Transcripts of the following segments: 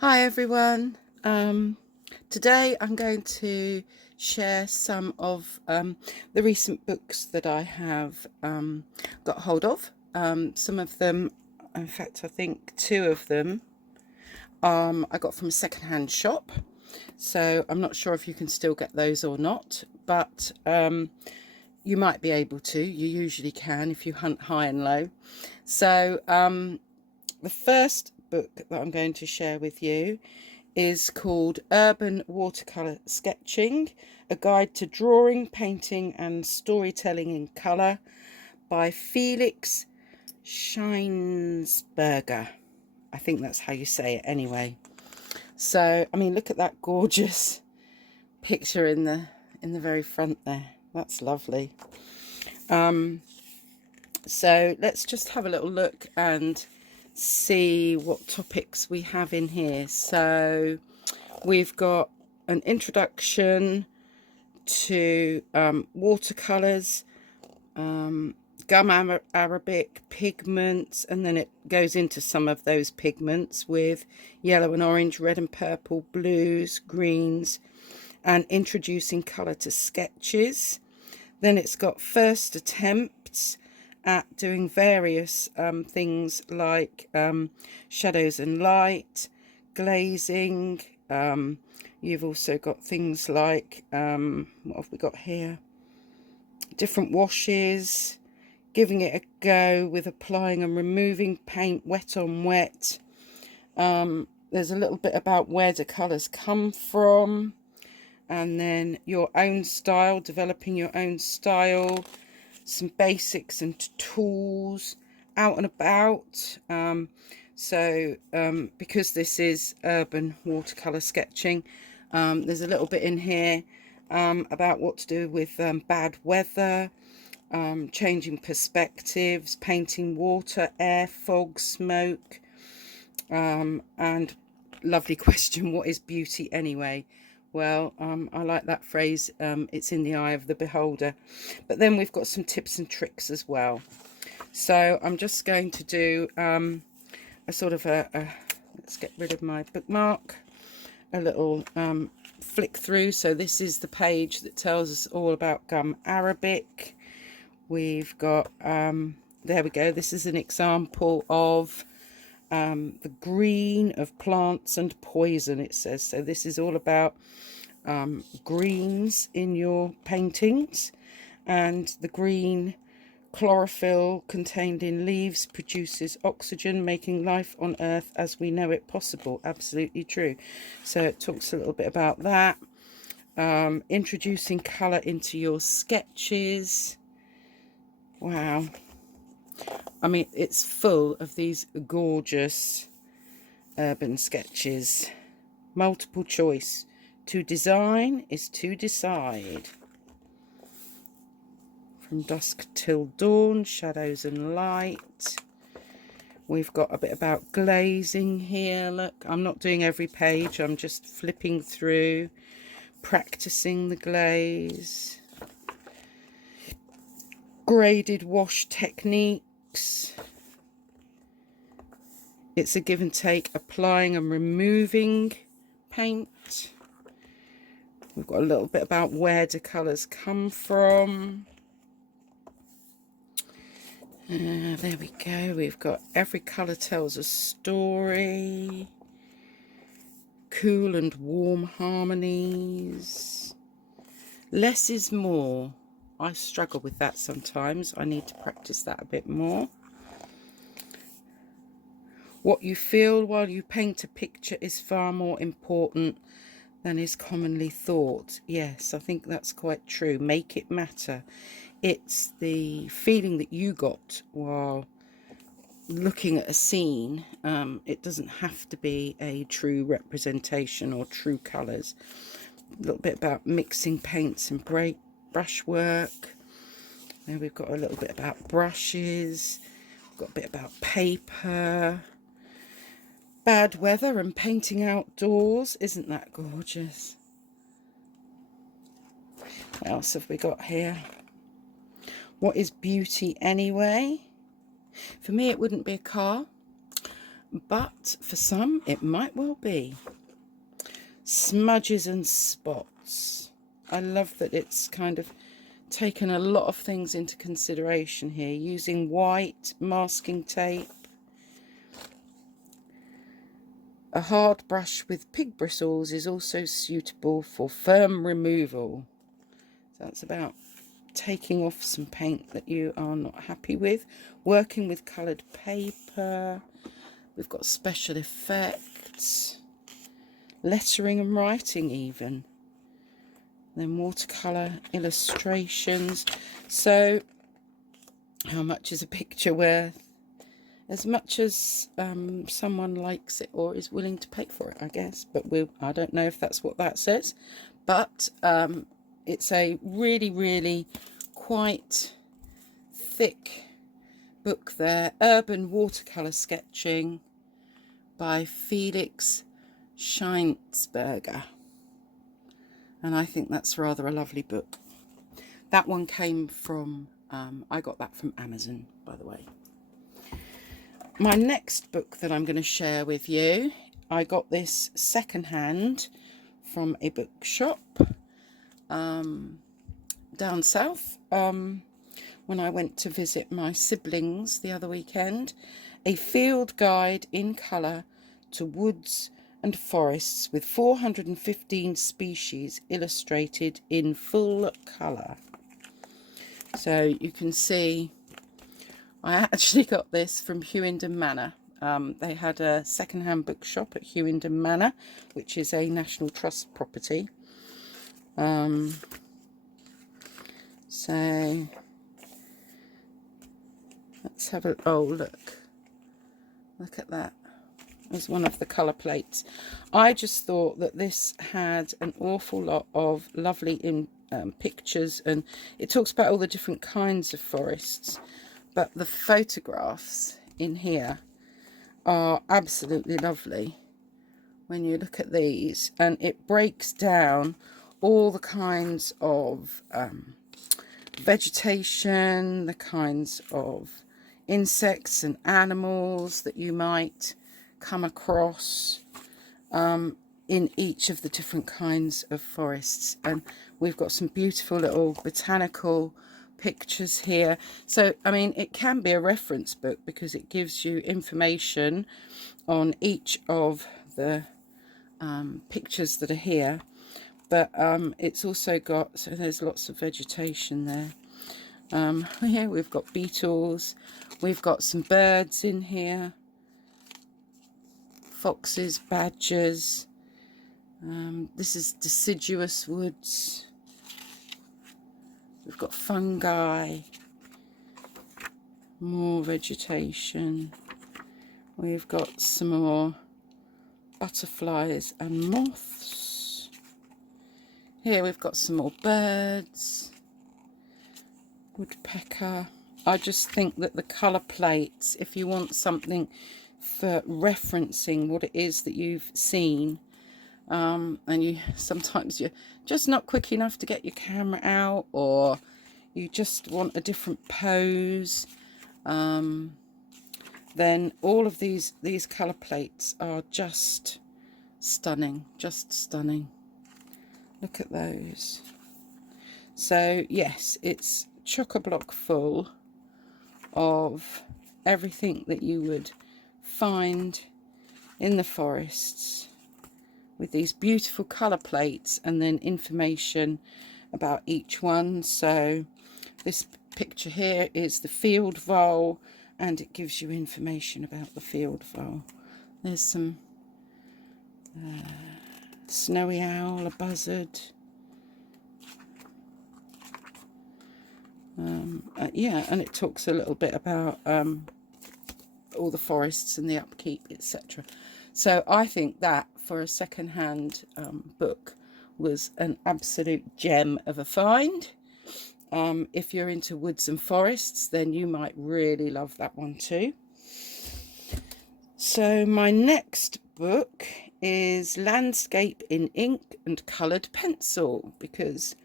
Hi everyone. Today I'm going to share some of the recent books that I have got hold of. Some of them, in fact, I think two of them, I got from a secondhand shop. So I'm not sure if you can still get those or not, but you might be able to. You usually can if you hunt high and low. So the first book that I'm going to share with you is called Urban Watercolour Sketching, a guide to drawing, painting and storytelling in colour by Felix Scheinsberger. I think that's how you say it anyway. So, I mean, look at that gorgeous picture in the very front there. That's lovely. So let's just have a little look and see what topics we have in here. So we've got an introduction to watercolours, gum arabic, pigments, and then it goes into some of those pigments with yellow and orange, red and purple, blues, greens, and introducing colour to sketches. Then it's got first attempts at doing various things like shadows and light, glazing. You've also got things like, what have we got here? Different washes, giving it a go with applying and removing paint, wet on wet. There's a little bit about where do colours come from, and then your own style, developing your own style, some basics and tools, out and about. Because this is urban watercolour sketching, there's a little bit in here about what to do with bad weather, changing perspectives, painting water, air, fog, smoke, and lovely question, what is beauty anyway? Well, I like that phrase, it's in the eye of the beholder. But then we've got some tips and tricks as well. So I'm just going to do a sort of let's get rid of my bookmark, a little flick through. So this is the page that tells us all about gum arabic. We've got, there we go, this is an example of the green of plants and poison, it says. So this is all about greens in your paintings, and the green chlorophyll contained in leaves produces oxygen, making life on earth as we know it possible. Absolutely true. So it talks a little bit about that. Introducing colour into your sketches. Wow. I mean, it's full of these gorgeous urban sketches. Multiple choice. To design is to decide. From dusk till dawn, shadows and light. We've got a bit about glazing here. Look, I'm not doing every page. I'm just flipping through, practicing the glaze. Graded wash techniques. It's a give and take, applying and removing paint. We've got a little bit about where do colours come from. There we go. We've got every colour tells a story. Cool and warm harmonies. Less is more. I struggle with that sometimes. I need to practice that a bit more. What you feel while you paint a picture is far more important than is commonly thought. Yes, I think that's quite true. Make it matter. It's the feeling that you got while looking at a scene. It doesn't have to be a true representation or true colours. A little bit about mixing paints and brushwork. Then we've got a little bit about brushes. We've got a bit about paper. Bad weather and painting outdoors. Isn't that gorgeous? What else have we got here? What is beauty anyway? For me, it wouldn't be a car. but for some it might well be. Smudges and spots. I love that it's kind of taken a lot of things into consideration here, using white masking tape, a hard brush with pig bristles is also suitable for firm removal. So that's about taking off some paint that you are not happy with. Working with coloured paper. We've got special effects, lettering and writing even. Then watercolour illustrations. So how much is a picture worth? As much as someone likes it or is willing to pay for it, I guess. But I don't know if that's what that says. But it's a really, really quite thick book there. Urban Watercolour Sketching by Felix Scheinsberger. And I think that's rather a lovely book. That one came from, I got that from Amazon, by the way. My next book that I'm going to share with you, I got this secondhand from a bookshop down south when I went to visit my siblings the other weekend. A field guide in colour to woods and forests with 415 species illustrated in full colour. So you can see I actually got this from Hewingdon Manor. They had a second-hand bookshop at Hewingdon Manor, which is a National Trust property. So let's have a, oh look at that. There's one of the colour plates. I just thought that this had an awful lot of lovely pictures, and it talks about all the different kinds of forests. But the photographs in here are absolutely lovely when you look at these, and it breaks down all the kinds of vegetation, the kinds of insects and animals that you might come across in each of the different kinds of forests. And we've got some beautiful little botanical pictures here. So I mean, it can be a reference book because it gives you information on each of the pictures that are here, but it's also got, so there's lots of vegetation there. Here we've got beetles, we've got some birds in here, foxes, badgers. This is deciduous woods. We've got fungi, more vegetation. We've got some more butterflies and moths. Here we've got some more birds, woodpecker. I just think that the colour plates, if you want something for referencing what it is that you've seen, and sometimes you're just not quick enough to get your camera out, or you just want a different pose, then all of these colour plates are just stunning, just stunning. Look at those. So yes, it's chock-a-block full of everything that you would find in the forests, with these beautiful colour plates and then information about each one. So this picture here is the field vole, and it gives you information about the field vole. There's some snowy owl, a buzzard. Yeah, and it talks a little bit about all the forests and the upkeep, etc. So I think that for a second-hand book was an absolute gem of a find. If you're into woods and forests, then you might really love that one too. So my next book is Landscape in Ink and Coloured Pencil, because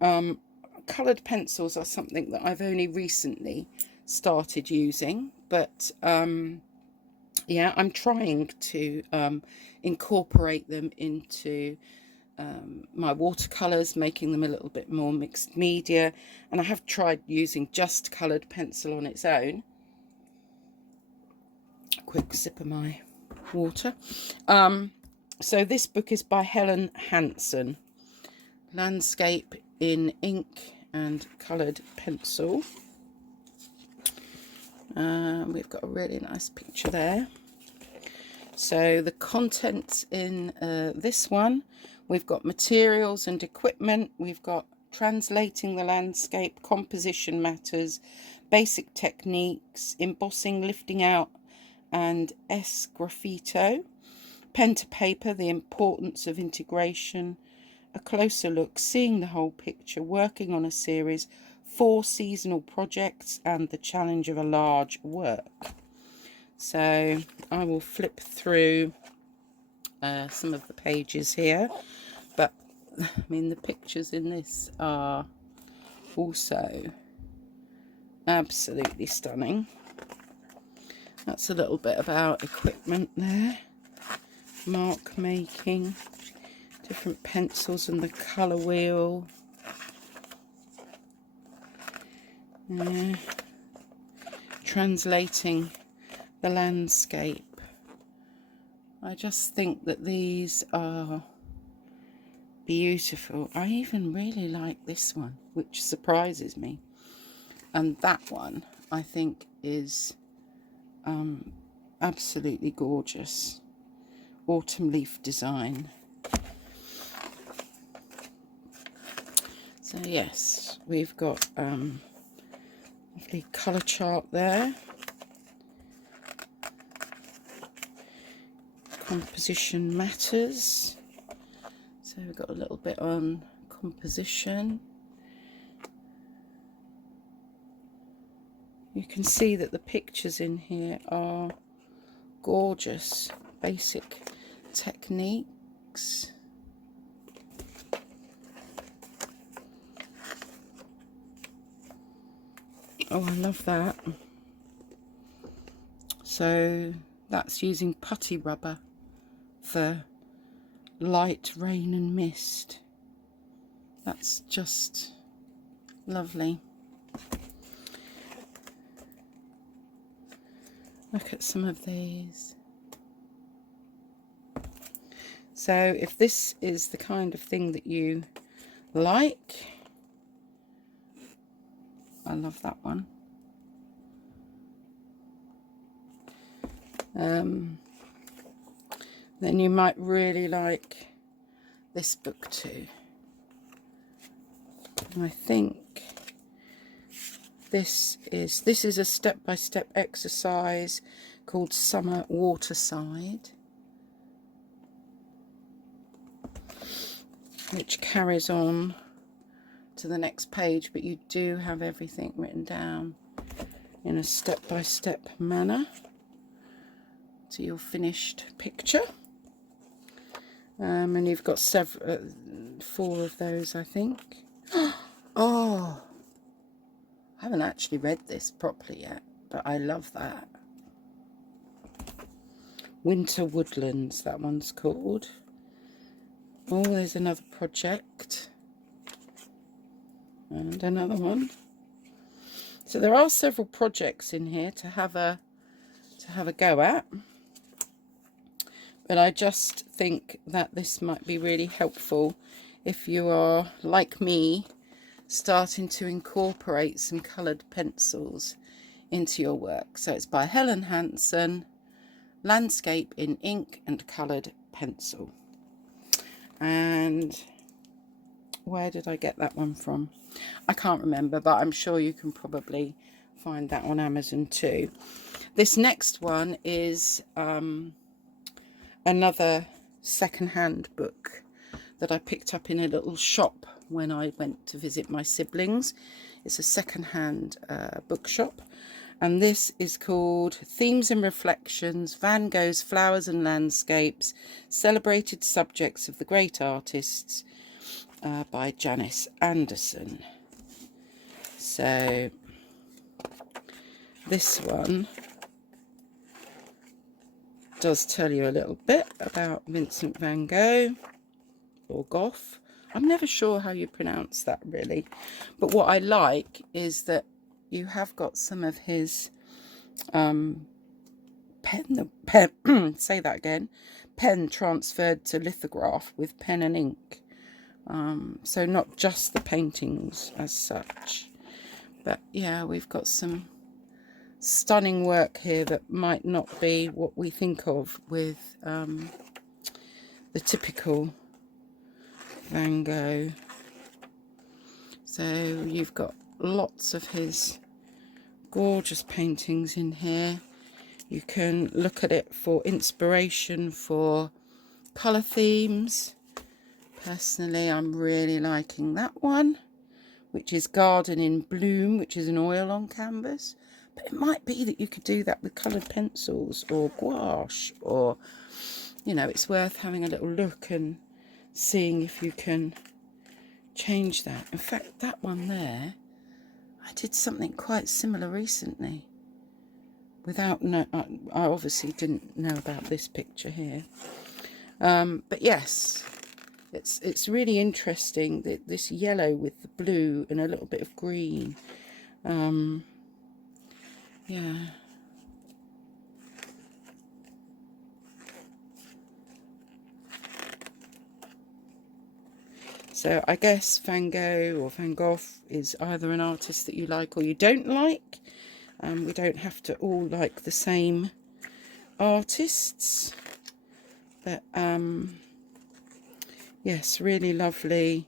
coloured pencils are something that I've only recently started using, but yeah, I'm trying to incorporate them into my watercolours, making them a little bit more mixed media. And I have tried using just coloured pencil on its own. Quick sip of my water. So this book is by Helen Hanson, Landscape in Ink and Coloured Pencil. We've got a really nice picture there. So the contents in this one, we've got materials and equipment, we've got translating the landscape, composition matters, basic techniques, embossing, lifting out, and sgraffito, pen to paper, the importance of integration, a closer look, seeing the whole picture, working on a series, 4 seasonal projects, and the challenge of a large work. So I will flip through some of the pages here, but I mean the pictures in this are also absolutely stunning. That's a little bit about equipment there, mark making, different pencils and the colour wheel. Translating the landscape. I just think that these are beautiful. I even really like this one, which surprises me. And that one, I think, is absolutely gorgeous. Autumn leaf design. So yes, we've got lovely colour chart there. Composition matters. So we've got a little bit on composition. You can see that the pictures in here are gorgeous. Basic techniques. Oh, I love that. So that's using putty rubber for light, rain and mist. That's just lovely. Look at some of these. So if this is the kind of thing that you like, I love that one. Then you might really like this book too. And I think this is a step-by-step exercise called Summer Waterside, which carries on to the next page, but you do have everything written down in a step-by-step manner to your finished picture. And you've got 4 of those, I think. Oh, I haven't actually read this properly yet, but I love that. Winter Woodlands, that one's called. Oh, there's another project. And another one. So there are several projects in here to have a go at. But I just think that this might be really helpful if you are, like me, starting to incorporate some coloured pencils into your work. So it's by Helen Hanson, Landscape in Ink and Coloured Pencil. And where did I get that one from? I can't remember, but I'm sure you can probably find that on Amazon too. This next one is another second-hand book that I picked up in a little shop when I went to visit my siblings. It's a second-hand bookshop, and this is called Themes and Reflections, Van Gogh's Flowers and Landscapes, Celebrated Subjects of the Great Artists, by Janice Anderson. So this one does tell you a little bit about Vincent van Gogh, or Gough. I'm never sure how you pronounce that really, but what I like is that you have got some of his pen say that again, pen transferred to lithograph with pen and ink. So not just the paintings as such, but yeah, we've got some stunning work here that might not be what we think of with the typical Van Gogh. So you've got lots of his gorgeous paintings in here. You can look at it for inspiration for colour themes. Personally, I'm really liking that one, which is Garden in Bloom, which is an oil on canvas. But it might be that you could do that with coloured pencils or gouache, or, you know, it's worth having a little look and seeing if you can change that. In fact, that one there, I did something quite similar recently. I obviously didn't know about this picture here. But yes, it's really interesting, that this yellow with the blue and a little bit of green. Yeah. So I guess Van Gogh or Van Gogh is either an artist that you like or you don't like. We don't have to all like the same artists. But yes, really lovely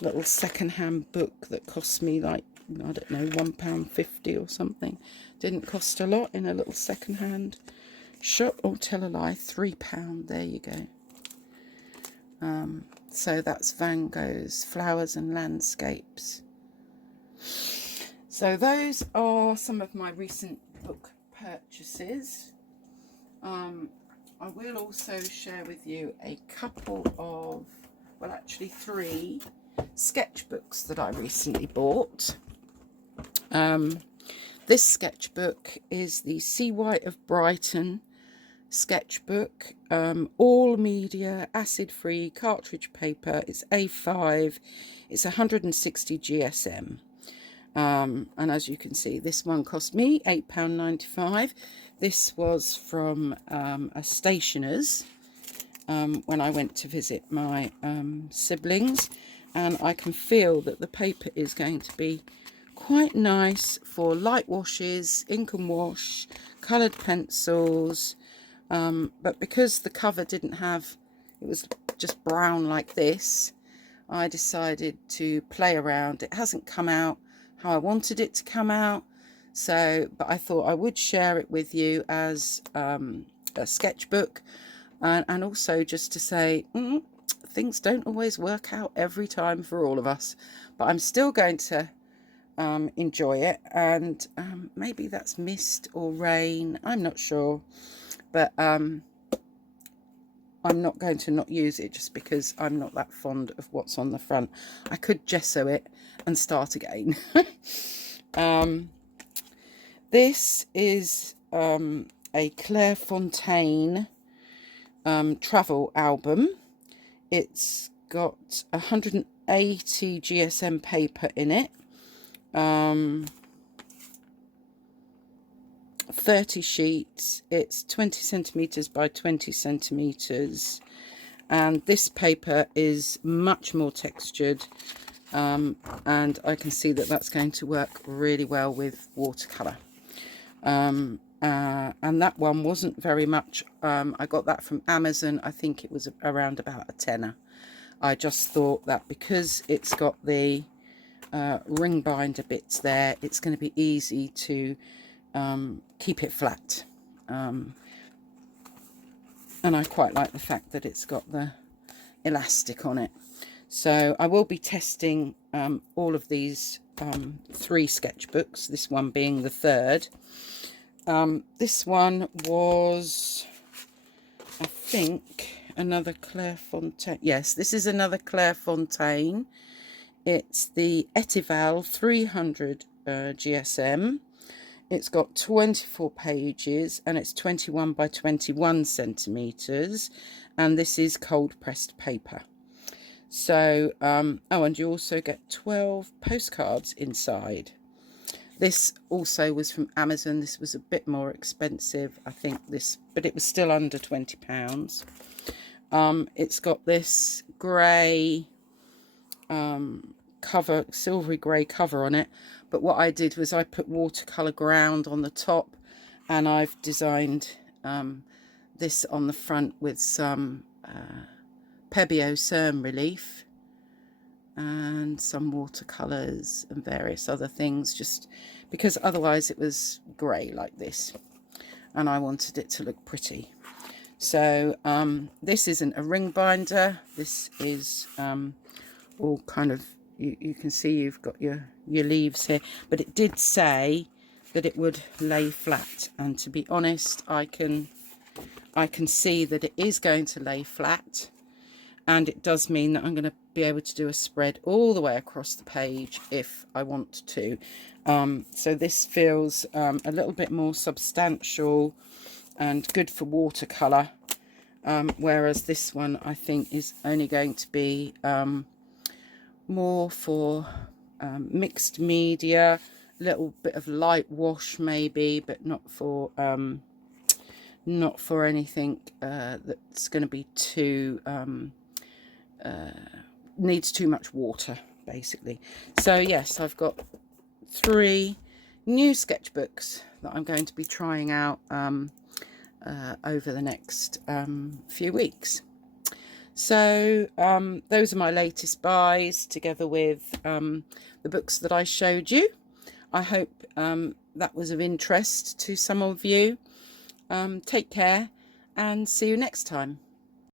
little second-hand book that cost me like, I don't know, £1.50 or something. Didn't cost a lot in a little second-hand shop. Oh, tell a lie, £3. There you go. So that's Van Gogh's Flowers and Landscapes. So those are some of my recent book purchases. I will also share with you a couple of, well, actually 3 sketchbooks that I recently bought. This sketchbook is the Sea White of Brighton sketchbook, all media, acid-free, cartridge paper. It's A5, it's 160 GSM. And as you can see, this one cost me £8.95. This was from a stationer's when I went to visit my siblings, and I can feel that the paper is going to be quite nice for light washes, ink and wash, coloured pencils, but because the cover didn't have, it was just brown like this, I decided to play around. It hasn't come out how I wanted it to come out, so, but I thought I would share it with you as a sketchbook, and also just to say, things don't always work out every time for all of us, but I'm still going to enjoy it, and maybe that's mist or rain, I'm not sure, but I'm not going to not use it just because I'm not that fond of what's on the front. I could gesso it and start again. This is a Clairefontaine travel album. It's got 180 GSM paper in it. 30 sheets. It's 20 centimeters by 20 centimeters, and this paper is much more textured, and I can see that that's going to work really well with watercolor. And that one wasn't very much. I got that from Amazon. I think it was around about a tenner. I just thought that because it's got the ring binder bits there, it's going to be easy to keep it flat, and I quite like the fact that it's got the elastic on it. So I will be testing all of these 3 sketchbooks, this one being the 3rd. This one was, I think, another Clairefontaine. Yes, this is another Clairefontaine. It's the Etival 300 GSM. It's got 24 pages and it's 21 by 21 centimetres, and this is cold pressed paper. So, oh, and you also get 12 postcards inside. This also was from Amazon. This was a bit more expensive, I think, but it was still under £20. It's got this grey cover, silvery grey cover on it, but what I did was I put watercolour ground on the top, and I've designed this on the front with some Pebeo Cerm Relief and some watercolours and various other things, just because otherwise it was grey like this and I wanted it to look pretty. So this isn't a ring binder. This is all kind of, you can see you've got your leaves here, but it did say that it would lay flat, and to be honest, I can see that it is going to lay flat, and it does mean that I'm going to be able to do a spread all the way across the page if I want to. So this feels a little bit more substantial and good for watercolour, whereas this one I think is only going to be more for mixed media, a little bit of light wash maybe, but not for anything that's going to be too needs too much water, basically. So yes, I've got 3 new sketchbooks that I'm going to be trying out over the next few weeks. So those are my latest buys, together with the books that I showed you. I hope that was of interest to some of you. Take care and see you next time.